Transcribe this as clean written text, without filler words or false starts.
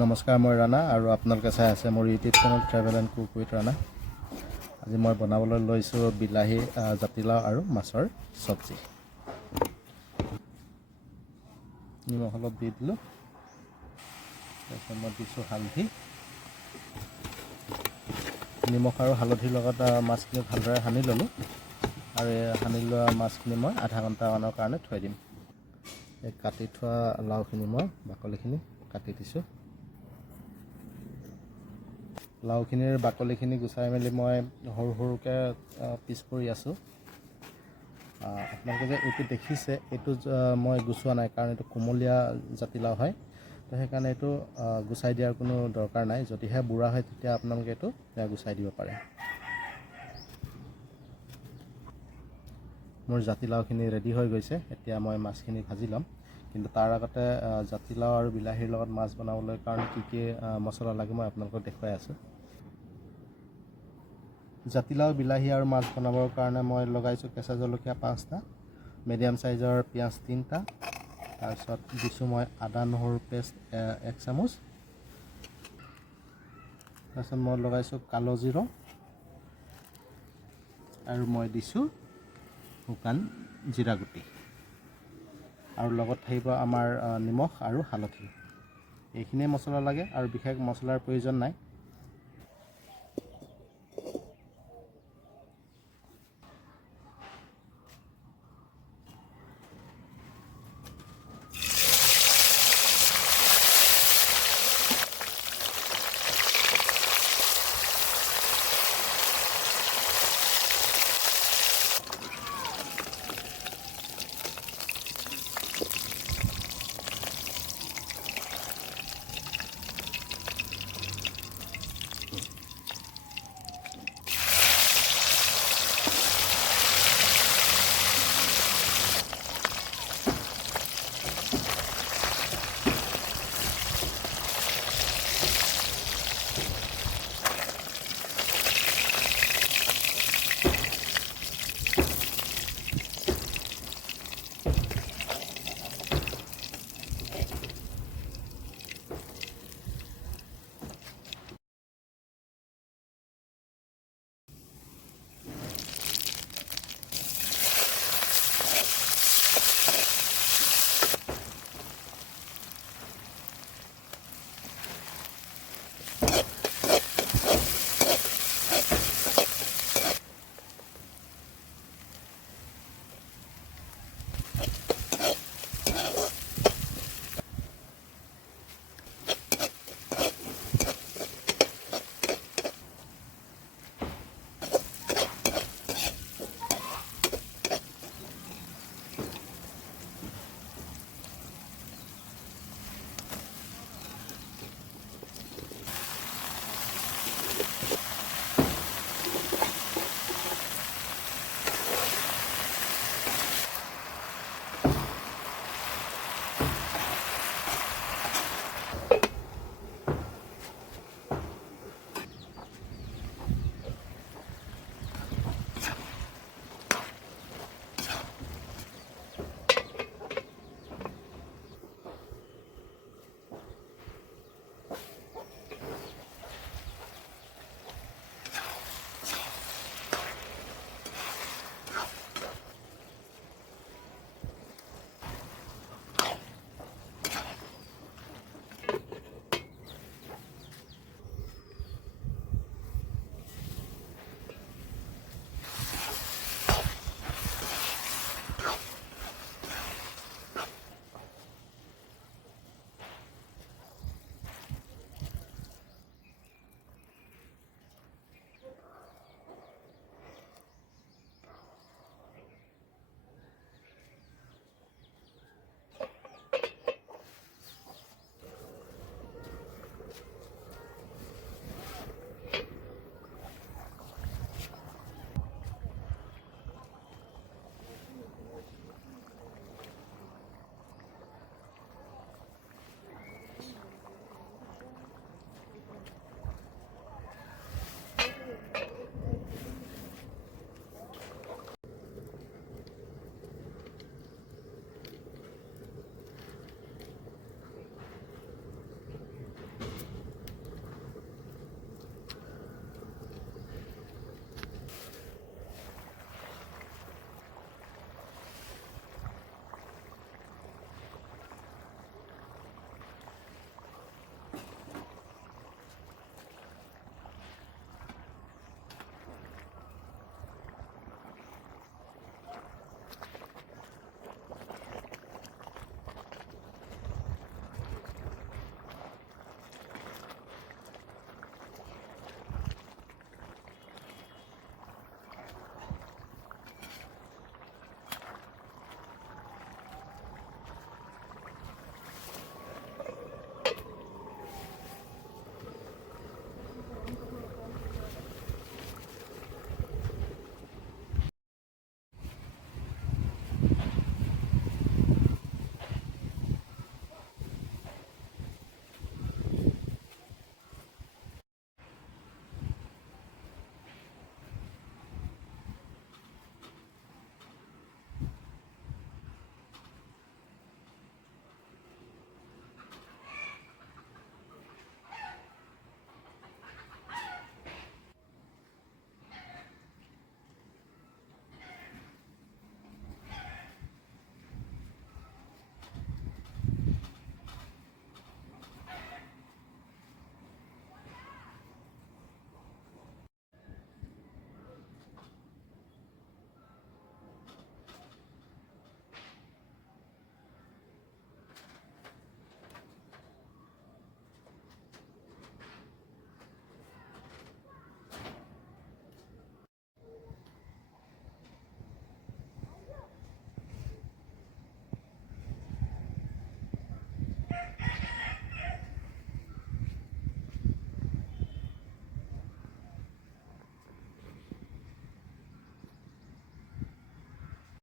নমস্কাৰ, মই ৰাণা আৰু আপোনালোকে চাই আছে মোৰ YouTube channel travel and cook with Rana. আজি মই বনাবলৈ লৈছোঁ বিলাহী, জাতিলাও আৰু মাছৰ চব্জি। নিমখ অলপ দি দিলোঁ, তাৰপিছত মই দিছোঁ হালধি। নিমখ আৰু হালধিৰ লগত মাছখিনি ভালদৰে সানি ল'লোঁ আৰু এই সানি লোৱা মাছখিনি মই আধা ঘণ্টামানৰ কাৰণে থৈ দিম। এই কাটি থোৱা লাওখিনি মই বাকলিখিনি কাটি দিছোঁ। লাওখিনিৰ বাকলিখিনি গুচাই মেলি মই সৰু সৰুকৈ পিচ কৰি আছোঁ। আপোনালোকে যে এইটো দেখিছে, এইটো মই গুচোৱা নাই, কাৰণ এইটো কোমলীয়া জাতিলাও হয়, তো সেইকাৰণে এইটো গুচাই দিয়াৰ কোনো দৰকাৰ নাই। যদিহে বুঢ়া হয় তেতিয়া আপোনালোকে এইটো গুচাই দিব পাৰে। মোৰ জাতিলাওখিনি ৰেডি হৈ গৈছে, এতিয়া মই মাছখিনি ভাজি ল'ম। কিন্তু তাৰ আগতে জাতিলাও আৰু বিলাহীৰ লগত মাছ বনাবলৈ কাৰণে কি মছলা লাগে মই আপোনালোকক দেখুৱাই আছোঁ। জাতিলাও, বিলাহী আৰু মাছ বনাবৰ কাৰণে মই লগাইছোঁ কেঁচা জলকীয়া 5টা, মিডিয়াম চাইজৰ পিঁয়াজ 3টা, তাৰপিছত দিছোঁ মই আদা নহৰু পেষ্ট 1 চামুচ, তাৰপিছত মই লগাইছোঁ কালোজিৰা আৰু মই দিছোঁ শুকান জিৰা গুটি, আৰু লগত থাকিব আমাৰ নিমখ আৰু হালধি। এইখিনিয়ে মছলা লাগে আৰু বিশেষ মছলাৰ প্ৰয়োজন নাই।